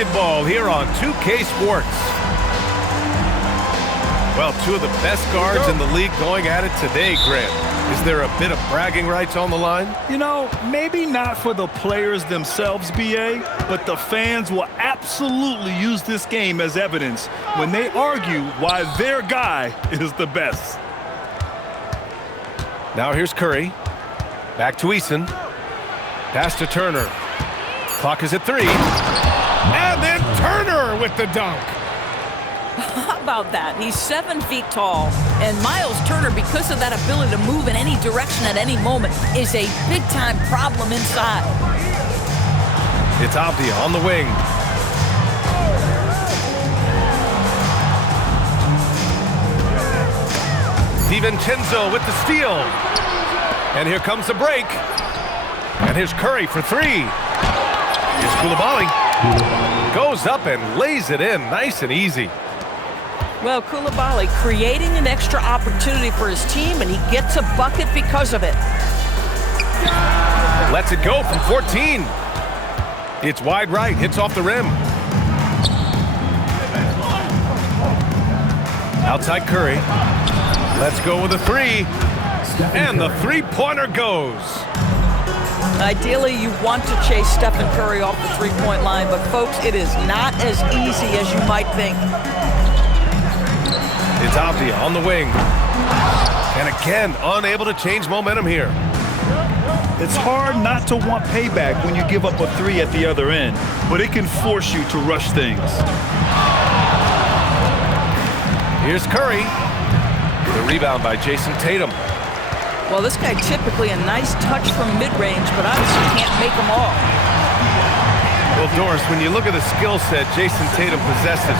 basketball here on 2K Sports. Well, two of the best guards in the league going at it today, Grant. Is there a bit of bragging rights on the line? You know, maybe not for the players themselves, B.A., but the fans will absolutely use this game as evidence when they argue why their guy is the best. Now here's Curry. Back to Eason. Pass to Turner. Clock is at 3. And then Turner with the dunk. How about that? He's 7 feet tall. And Miles Turner, because of that ability to move in any direction at any moment, is a big-time problem inside. It's Avdia on the wing. DiVincenzo with the steal. And here comes the break. And here's Curry for 3. Here's Coulibaly. Goes up and lays it in nice and easy. Well, Coulibaly creating an extra opportunity for his team, and he gets a bucket because of it. Lets it go from 14. It's wide right, hits off the rim. Outside Curry. Let's go with a 3. And the three-pointer goes. Ideally, you want to chase Stephen Curry off the three-point line, but folks, it is not as easy as you might think. It's Avdia on the wing. And again, unable to change momentum here. It's hard not to want payback when you give up a 3 at the other end, but it can force you to rush things. Here's Curry. The rebound by Jason Tatum. Well, this guy typically a nice touch from mid-range, but obviously can't make them all. Well, Doris, when you look at the skill set Jason Tatum possesses,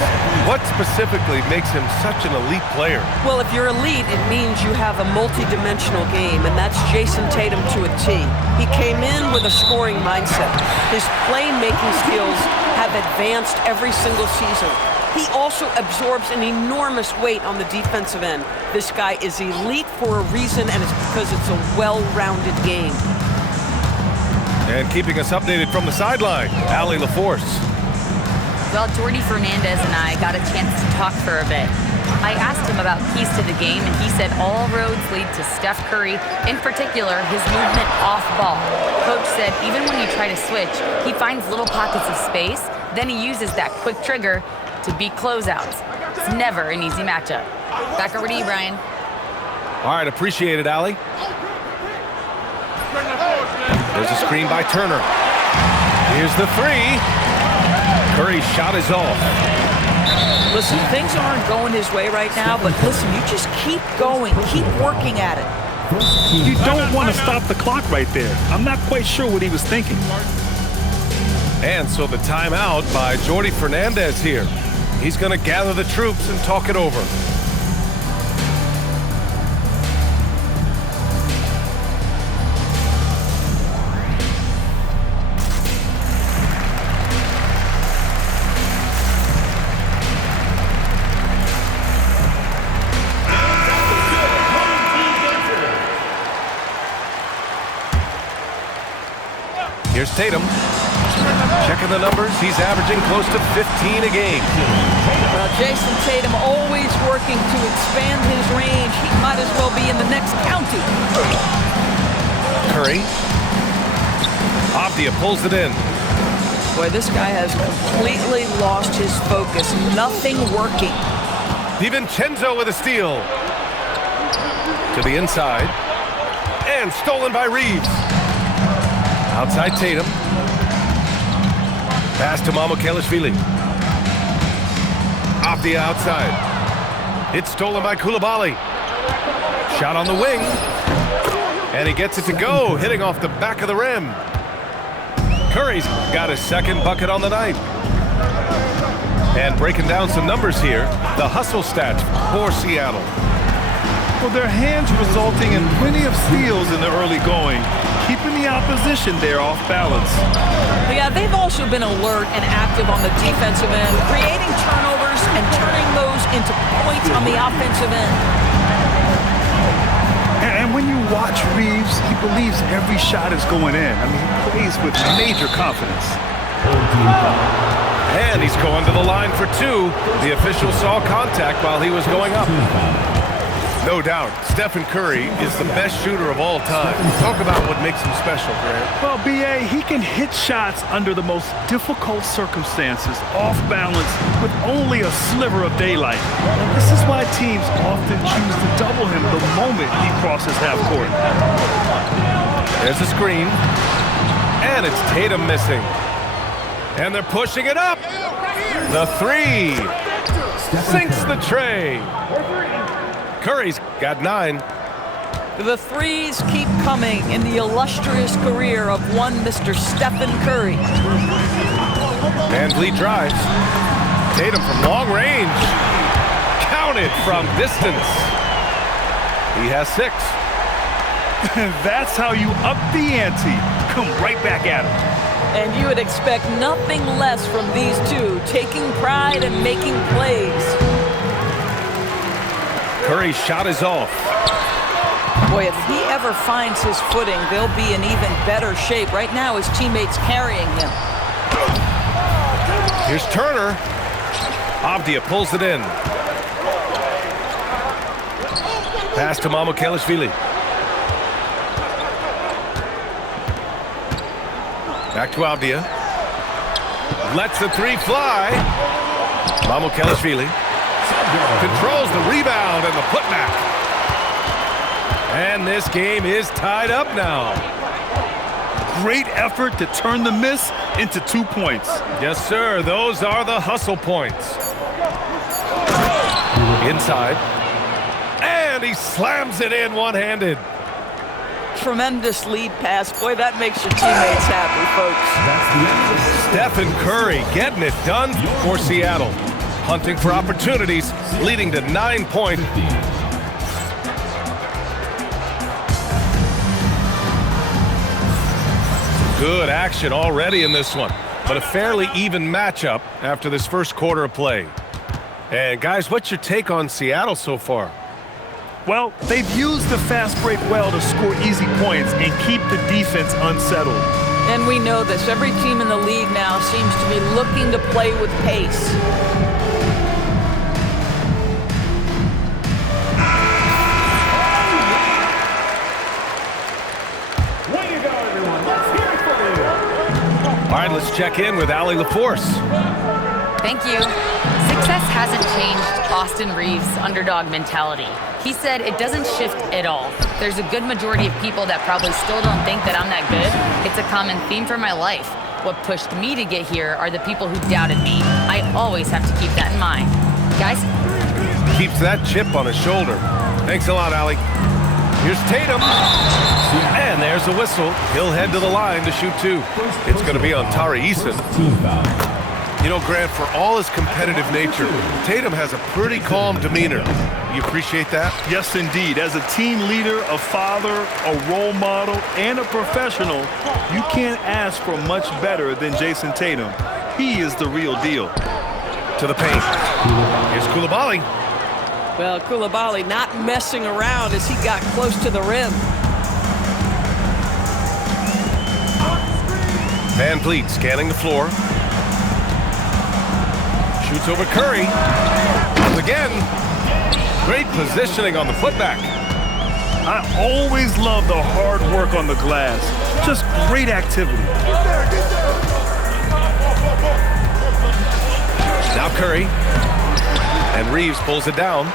what specifically makes him such an elite player? Well, if you're elite, it means you have a multi-dimensional game, and that's Jason Tatum to a T. He came in with a scoring mindset. His playmaking skills have advanced every single season. He also absorbs an enormous weight on the defensive end. This guy is elite for a reason, and it's because it's a well-rounded game. And keeping us updated from the sideline, Allie LaForce. Well, Jordi Fernandez and I got a chance to talk for a bit. I asked him about keys to the game, and he said all roads lead to Steph Curry, in particular, his movement off ball. Coach said even when you try to switch, he finds little pockets of space, then he uses that quick trigger to beat closeouts. It's never an easy matchup. Back over to you, Brian. All right, appreciate it, Allie. There's a screen by Turner. Here's the 3. Curry's shot is off. Listen, things aren't going his way right now, but listen, you just keep going, keep working at it. You don't want to stop the clock right there. I'm not quite sure what he was thinking. And so the timeout by Jordi Fernandez here. He's going to gather the troops and talk it over. Here's Tatum. Checking the numbers, he's averaging close to 15 a game. Well, Jason Tatum always working to expand his range. He might as well be in the next county. Curry. Avdia pulls it in. Boy, this guy has completely lost his focus. Nothing working. DiVincenzo with a steal. To the inside. And stolen by Reeves. Outside Tatum. Pass to Mamukelashvili. Avdia outside. It's stolen by Coulibaly. Shot on the wing. And he gets it to go, hitting off the back of the rim. Curry's got his second bucket on the night. And breaking down some numbers here, the hustle stats for Seattle. Well, their hands resulting in plenty of steals in the early going, keeping the opposition there off balance. Yeah, they've also been alert and active on the defensive end, creating turnovers and turning those into points on the offensive end. And when you watch Reeves, he believes every shot is going in. I mean, he plays with major confidence. And he's going to the line for two. The official saw contact while he was going up. No doubt, Stephen Curry is the best shooter of all time. Talk about what makes him special, Grant. Well, B.A., he can hit shots under the most difficult circumstances, off balance, with only a sliver of daylight. And this is why teams often choose to double him the moment he crosses half court. There's a screen. And it's Tatum missing. And they're pushing it up. The three. Sinks the tray. Curry's got 9. The threes keep coming in the illustrious career of one Mr. Stephen Curry. Van Vliet drives. Tatum from long range. Counted from distance. He has 6. That's how you up the ante. Come right back at him. And you would expect nothing less from these two, taking pride and making plays. Curry's shot is off. Boy, if he ever finds his footing, they'll be in even better shape. Right now, his teammates carrying him. Here's Turner. Avdia pulls it in. Pass to Mamukelashvili. Back to Avdia. Lets the three fly. Mamukelashvili controls the rebound and the putback. And this game is tied up now. Great effort to turn the miss into 2 points. Yes, sir. Those are the hustle points. Inside. And he slams it in one-handed. Tremendous lead pass. Boy, that makes your teammates happy, folks. Stephen Curry getting it done for Seattle. Hunting for opportunities, leading to 9 points. Good action already in this one, but a fairly even matchup after this first quarter of play. And guys, what's your take on Seattle so far? Well, they've used the fast break well to score easy points and keep the defense unsettled. And we know this. Every team in the league now seems to be looking to play with pace. All right, let's check in with Allie LaForce. Thank you. Success hasn't changed Austin Reeves' underdog mentality. He said it doesn't shift at all. There's a good majority of people that probably still don't think that I'm that good. It's a common theme for my life. What pushed me to get here are the people who doubted me. I always have to keep that in mind. Guys? Keeps that chip on his shoulder. Thanks a lot, Allie. Here's Tatum. And there's a whistle. He'll head to the line to shoot 2. It's going to be on Tari Eason. You know, Grant, for all his competitive nature, Tatum has a pretty calm demeanor. You appreciate that? Yes, indeed. As a team leader, a father, a role model, and a professional, you can't ask for much better than Jason Tatum. He is the real deal. To the paint. Here's Coulibaly. Well, Coulibaly not messing around as he got close to the rim. Van Vliet scanning the floor. Shoots over Curry. Again. Great positioning on the putback. I always love the hard work on the glass. Just great activity. Now Curry. And Reeves pulls it down.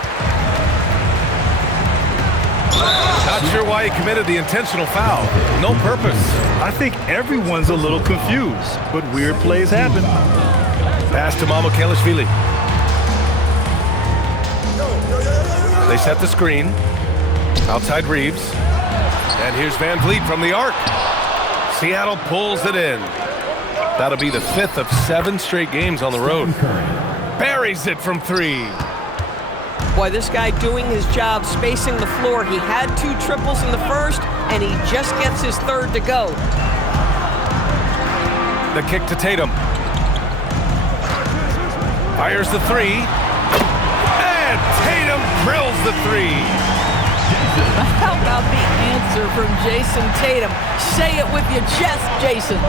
Not sure why he committed the intentional foul. No purpose. I think everyone's a little confused, but weird plays happen. Pass to Mamukelashvili. They set the screen. Outside Reeves. And here's Van Vliet from the arc. Seattle pulls it in. That'll be the 5th of 7 straight games on the road. Buries it from 3. Boy, this guy doing his job, spacing the floor. He had 2 triples in the first, and he just gets his 3rd to go. The kick to Tatum. Fires the 3. And Tatum drills the 3. How about the answer from Jason Tatum? Say it with your chest, Jason.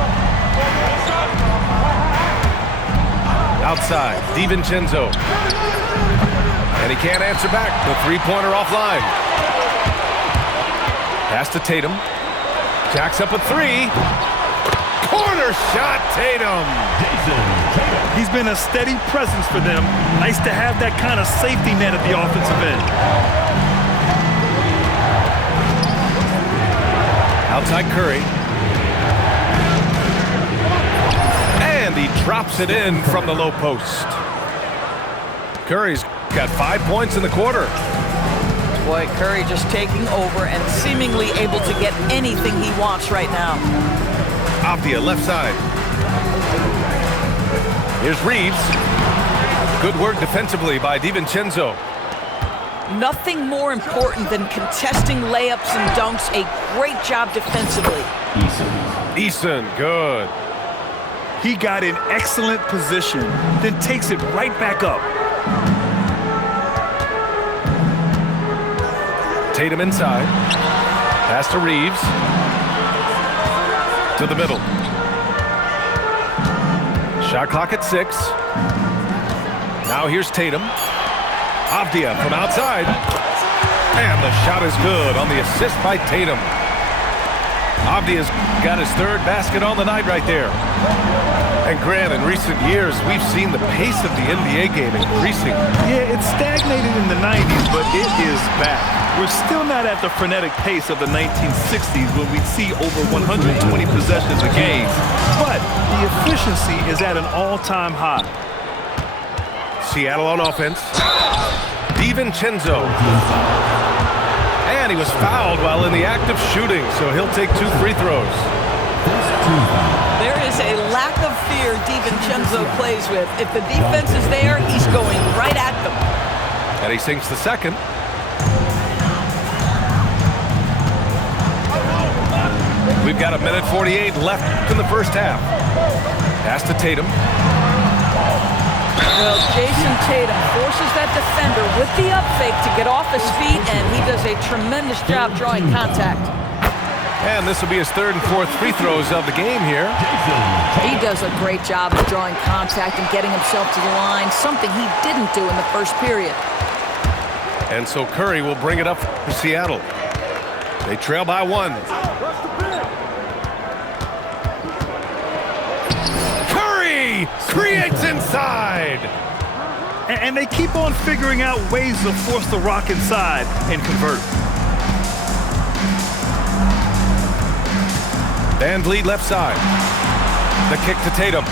Outside, DiVincenzo. And he can't answer back. The three-pointer offline. Pass to Tatum. Jacks up a three. Corner shot, Tatum. He's been a steady presence for them. Nice to have that kind of safety net at the offensive end. Outside Curry. And he drops it in from the low post. Curry's got 5 points in the quarter. Boy, Curry just taking over and seemingly able to get anything he wants right now. Avdia left side. Here's Reeves. Good work defensively by DiVincenzo. Nothing more important than contesting layups and dunks. A great job defensively. Eason, good. He got in excellent position, then takes it right back up. Tatum inside. Pass to Reeves. To the middle. Shot clock at 6. Now here's Tatum. Avdia from outside. And the shot is good on the assist by Tatum. Avdia's got his third basket on the night right there. And Grant, in recent years, we've seen the pace of the NBA game increasing. Yeah, it stagnated in the 90s, but it is back. We're still not at the frenetic pace of the 1960s when we'd see over 120 possessions a game. But the efficiency is at an all-time high. Seattle on offense. DiVincenzo. And he was fouled while in the act of shooting, so he'll take 2 free throws. There is a lack of fear DiVincenzo plays with. If the defense is there, he's going right at them. And he sinks the second. We've got 1:48 left in the first half. Pass to Tatum. Well, Jason Tatum forces that defender with the up fake to get off his feet, and he does a tremendous job drawing contact. And this will be his third and fourth free throws of the game here. He does a great job of drawing contact and getting himself to the line, something he didn't do in the first period. And so Curry will bring it up for Seattle. They trail by 1. Curry creates inside. And they keep on figuring out ways to force the rock inside and convert. Van Vliet left side. The kick to Tatum.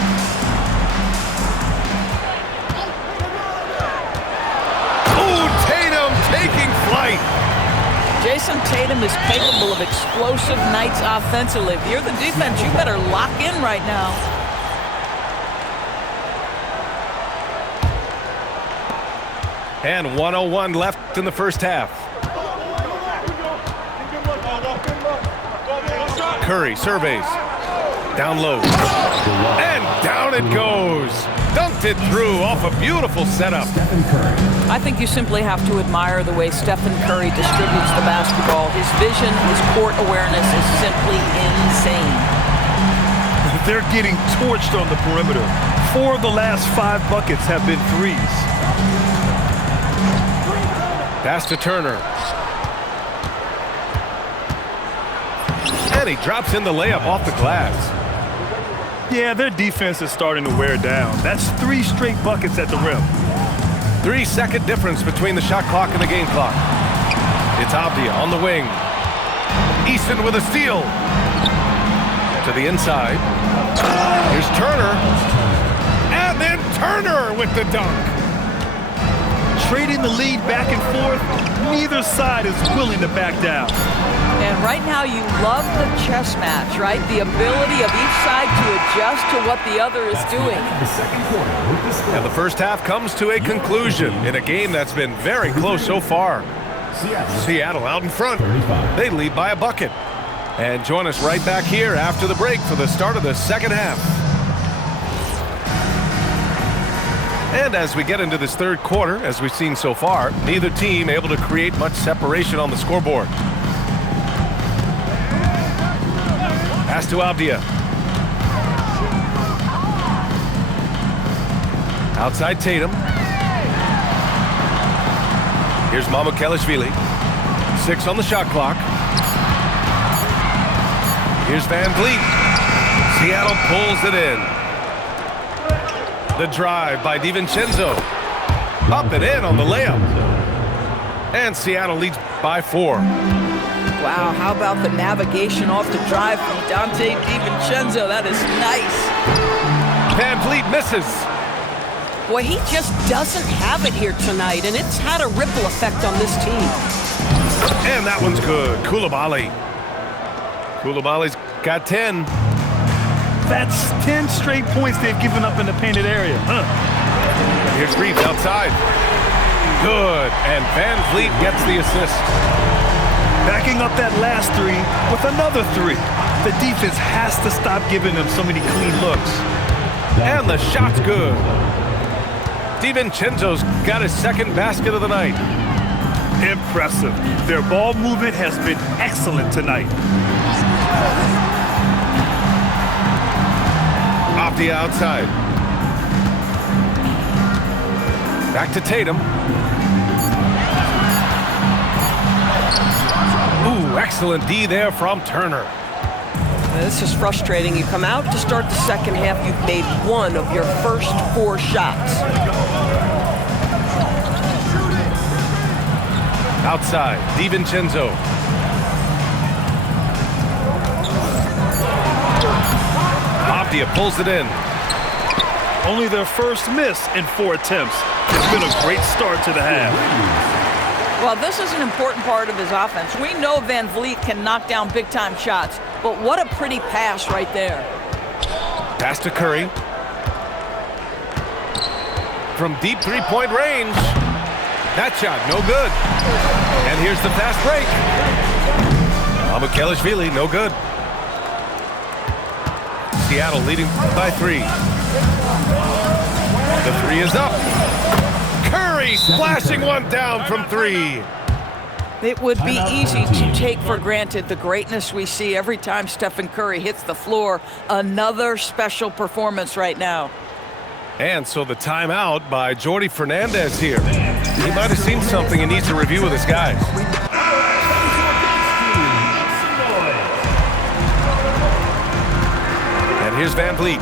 Oh, Tatum taking flight. Jason Tatum is capable of explosive nights offensively. If you're the defense, you better lock in right now. And 1:01 left in the first half. Curry surveys. Down low. And down it goes. Dunked it through off a beautiful setup. I think you simply have to admire the way Stephen Curry distributes the basketball. His vision, his court awareness is simply insane. They're getting torched on the perimeter. 4 of the last 5 buckets have been threes. Pass to Turner. And he drops in the layup off the glass. Yeah, their defense is starting to wear down. That's 3 straight buckets at the rim. 3-second difference between the shot clock and the game clock. It's Avdia on the wing. Easton with a steal. To the inside. Here's Turner. And then Turner with the dunk. Trading the lead back and forth, neither side is willing to back down. And right now you love the chess match, right? The ability of each side to adjust to what the other is doing. And the first half comes to a conclusion in a game that's been very close so far. Seattle out in front. They lead by a bucket. And join us right back here after the break for the start of the second half. And as we get into this third quarter, as we've seen so far, neither team able to create much separation on the scoreboard. Pass to Avdia. Outside Tatum. Here's Mamukelashvili. 6 on the shot clock. Here's Van Vliet. Seattle pulls it in. The drive by DiVincenzo. Up and in on the layup. And Seattle leads by 4. Wow, how about the navigation off the drive from Donte DiVincenzo? That is nice. Van Vliet misses. Boy, he just doesn't have it here tonight, and it's had a ripple effect on this team. And that one's good. Coulibaly. Coulibaly's got 10. That's 10 straight points they've given up in the painted area. Here's Reeves outside. Good. And Van Vliet gets the assist. Backing up that last 3 with another 3. The defense has to stop giving them so many clean looks. And the shot's good. DiVincenzo's got his second basket of the night. Impressive. Their ball movement has been excellent tonight. Avdia outside. Back to Tatum. Ooh, excellent D there from Turner. This is frustrating. You come out to start the second half, you've made 1 of your first 4 shots. Outside, DiVincenzo. Avdia pulls it in. Only their first miss in 4 attempts. It's been a great start to the half. Well, this is an important part of his offense. We know Van Vliet can knock down big-time shots, but what a pretty pass right there. Pass to Curry. From deep three-point range. That shot, no good. And here's the fast break. Mamukelashvili, no good. Seattle leading by 3. The 3 is up. Curry splashing one down from 3. It would be easy to take for granted the greatness we see every time Stephen Curry hits the floor. Another special performance right now. And so the timeout by Jordi Fernandez here. He might have seen something he needs to review with his guys. And here's Van Vliet.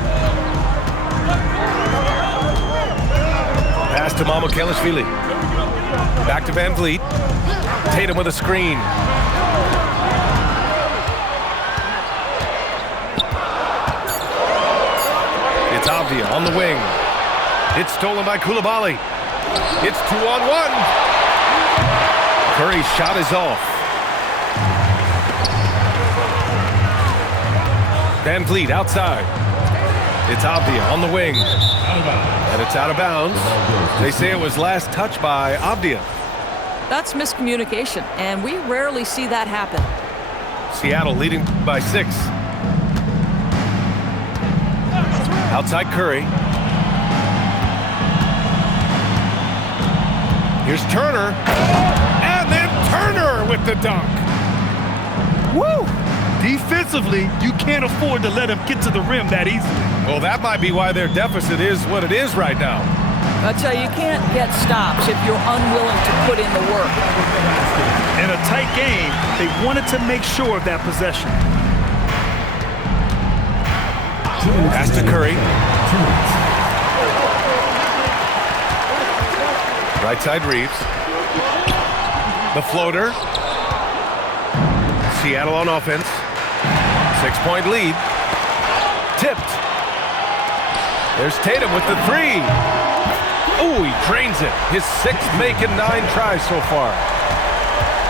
Pass to Mamukelashvili. Back to Van Vliet. Tatum with a screen. It's Avdia on the wing. It's stolen by Coulibaly. It's 2-on-1. Curry's shot is off. Van Vliet outside. It's Avdia on the wing. And it's out of bounds. They say it was last touched by Avdia. That's miscommunication, and we rarely see that happen. Seattle leading by 6. Outside Curry. Here's Turner. And then Turner with the dunk. Woo! Defensively, you can't afford to let him get to the rim that easily. Well, that might be why their deficit is what it is right now. I'll tell you, you can't get stops if you're unwilling to put in the work. In a tight game, they wanted to make sure of that possession. Pass to Curry. Right side Reeves. The floater. Seattle on offense. 6-point lead. Tipped. There's Tatum with the 3. Oh, he drains it. His 6th make and 9 tries so far.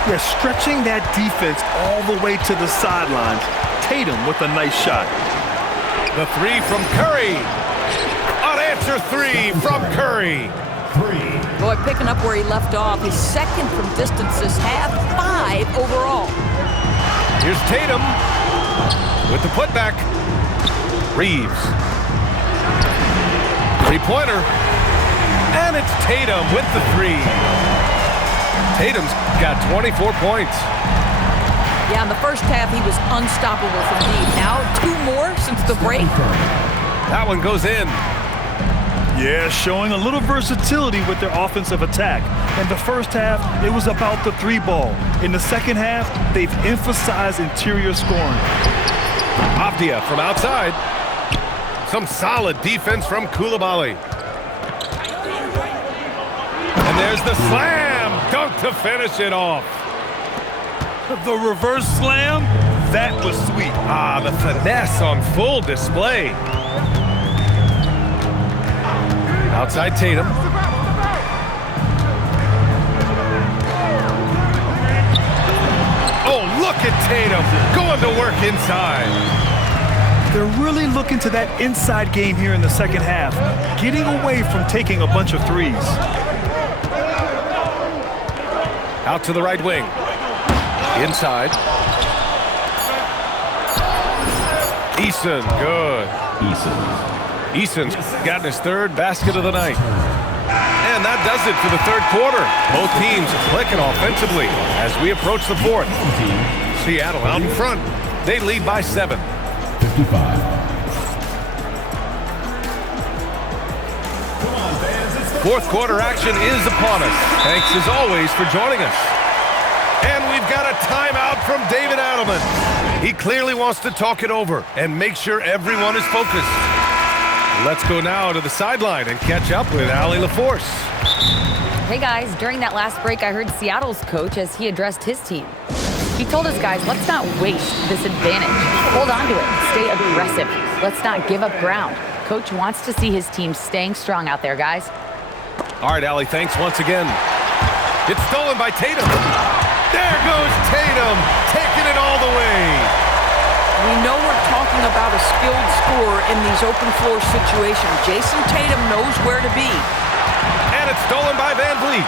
Yeah, stretching that defense all the way to the sidelines. Tatum with a nice shot. The 3 from Curry. Unanswered 3 from Curry. Boy, picking up where he left off. His second from distance this half, 5 overall. Here's Tatum with the putback. Reeves. Three-pointer. And it's Tatum with the 3. Tatum's got 24 points. Yeah, in the first half, he was unstoppable from deep. Now, 2 more since the break. That one goes in. Yeah, showing a little versatility with their offensive attack. In the first half, it was about the three ball. In the second half, they've emphasized interior scoring. Avdia from outside. Some solid defense from Koulibaly. And there's the slam dunk to finish it off. The reverse slam, that was sweet. Ah, the finesse on full display. Outside Tatum. Oh, look at Tatum going to work inside. They're really looking to that inside game here in the second half, getting away from taking a bunch of threes. Out to the right wing. Inside. Eason, good. Eason's gotten his third basket of the night. And that does it for the third quarter. Both teams clicking offensively as we approach the fourth. Seattle out in front. They lead by 7. 55. Fourth quarter action is upon us. Thanks as always for joining us. And we've got a timeout from David Adelman. He clearly wants to talk it over and make sure everyone is focused. Let's go now to the sideline and catch up with Allie LaForce. Hey guys, during that last break, I heard Seattle's coach as he addressed his team. He told his guys, let's not waste this advantage. Hold on to it. Stay aggressive. Let's not give up ground. Coach wants to see his team staying strong out there, guys. All right, Allie, thanks once again. It's stolen by Tatum. There goes Tatum, taking it all the way. We know we're talking about a skilled scorer in these open floor situations. Jason Tatum knows where to be. And it's stolen by Van Vliet.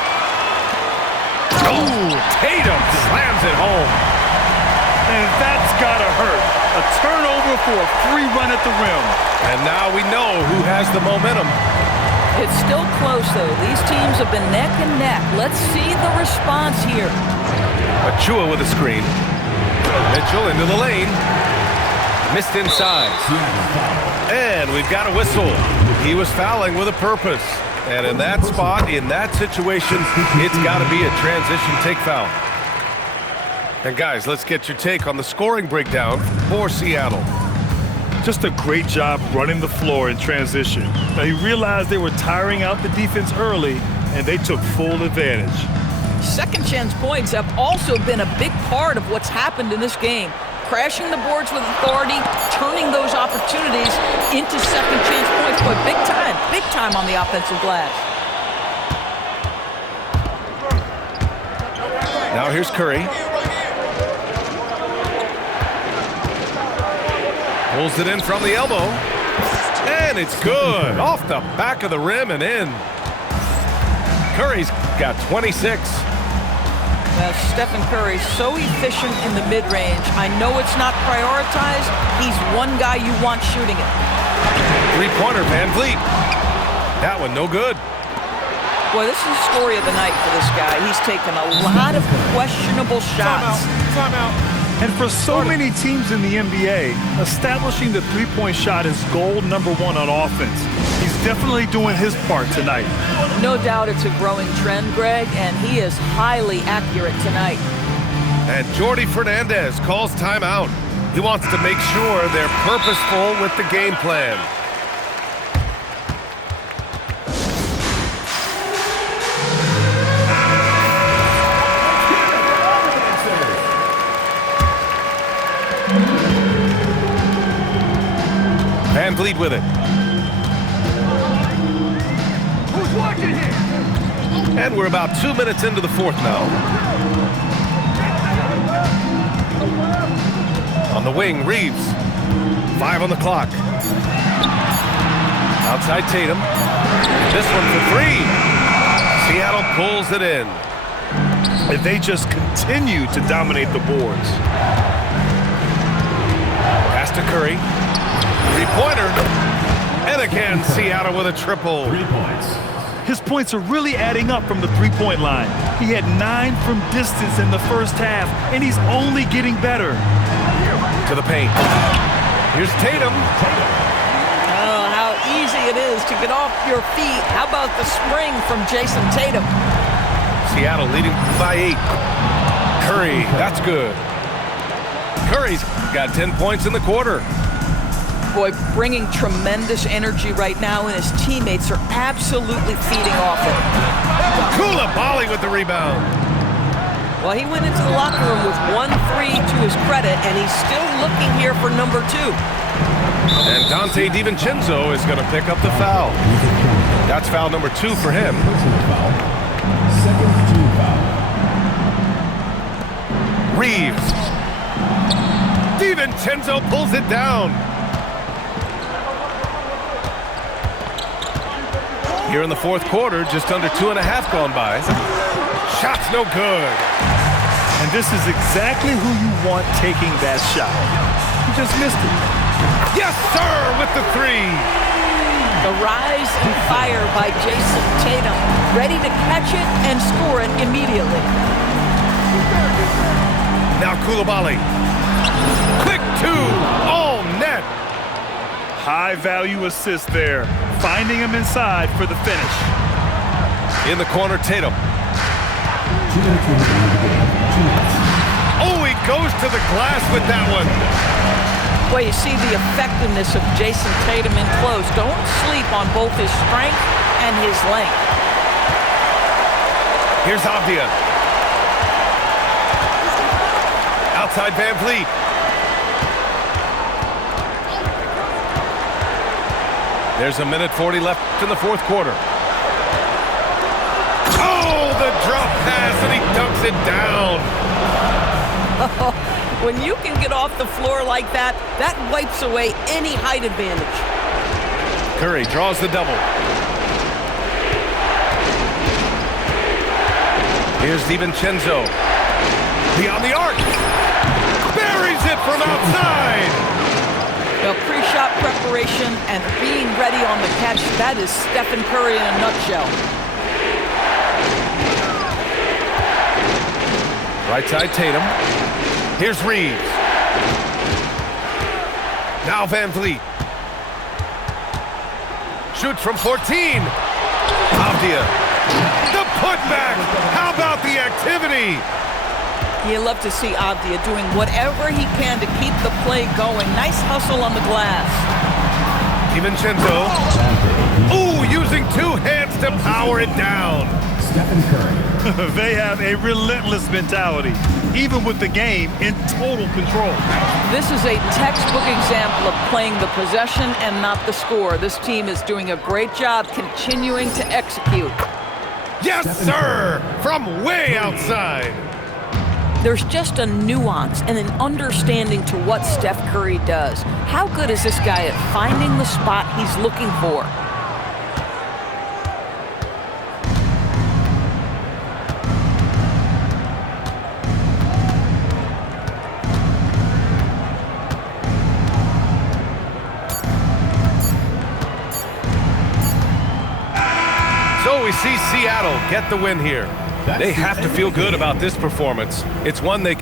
Oh, Tatum slams it home. And that's gotta hurt. A turnover for a free run at the rim. And now we know who has the momentum. It's still close, though. These teams have been neck and neck. Let's see the response here. Achua with a screen. Mitchell into the lane. Missed inside. And we've got a whistle. He was fouling with a purpose. And in that spot, in that situation, it's got to be a transition take foul. And guys, let's get your take on the scoring breakdown for Seattle. Just a great job running the floor in transition. Now, he realized they were tiring out the defense early, and they took full advantage. Second chance points have also been a big part of what's happened in this game. Crashing the boards with authority, turning those opportunities into second chance points. But big time on the offensive glass. Now here's Curry. Pulls it in from the elbow. And it's good. Off the back of the rim and in. Curry's got 26. Stephen Curry, so efficient in the mid-range. I know it's not prioritized. He's one guy you want shooting it. Three-pointer, Van Vliet. That one no good. Boy, this is the story of the night for this guy. He's taken a lot of questionable shots. Timeout. And for so many teams in the NBA, establishing the three-point shot is goal number one on offense. He's definitely doing his part tonight. No doubt it's a growing trend, Greg, and he is highly accurate tonight. And Jordi Fernandez calls timeout. He wants to make sure they're purposeful with the game plan. Van Vliet with it. Who's watching here? And we're about 2 minutes into the fourth now. On the wing, Reeves. 5 on the clock. Outside Tatum. This one for 3. Seattle pulls it in. And they just continue to dominate the boards. Pass to Curry. Three-pointer. And again, Seattle with a triple. 3 points. His points are really adding up from the three-point line. He had 9 from distance in the first half, and he's only getting better. To the paint. Here's Tatum. Oh, how easy it is to get off your feet. How about the spring from Jason Tatum? Seattle leading by 8. Curry, that's good. Curry's got 10 points in the quarter. Boy, bringing tremendous energy right now, and his teammates are absolutely feeding off it. Coulibaly with the rebound. Well, he went into the locker room with 1 3 to his credit, and he's still looking here for number 2. And Dante DiVincenzo is going to pick up the foul. That's foul number 2 for him. Second team foul. Reeves. DiVincenzo pulls it down. Here in the fourth quarter, just under 2.5 gone by. Shot's no good. And this is exactly who you want taking that shot. He just missed it. Yes, sir, with the 3. The rise and fire by Jason Tatum, ready to catch it and score it immediately. Now Coulibaly. Quick 2, all net. High-value assist there, finding him inside for the finish. In the corner, Tatum. 2 minutes remaining in the game. 2 minutes. Oh, he goes to the glass with that one. Boy, you see the effectiveness of Jason Tatum in close. Don't sleep on both his strength and his length. Here's Avdia. Outside Van Vliet. There's 1:40 left in the fourth quarter. Oh, the drop pass, and he dunks it down. When you can get off the floor like that, that wipes away any height advantage. Curry draws the double. Here's DiVincenzo. Beyond the arc. Buries it from outside. Well, pre-shot preparation and being ready on the catch, that is Stephen Curry in a nutshell. Right side Tatum. Here's Reeves. Now Van Vliet. Shoots from 14. Avdia. The putback. How about the activity? You love to see Avdia doing whatever he can to keep the play going. Nice hustle on the glass. DiVincenzo. Ooh, using 2 hands to power it down. Stephen Curry. They have a relentless mentality, even with the game in total control. This is a textbook example of playing the possession and not the score. This team is doing a great job continuing to execute. Yes, sir! From way outside. There's just a nuance and an understanding to what Steph Curry does. How good is this guy at finding the spot he's looking for? So we see Seattle get the win here. They have to feel good about this performance. It's one they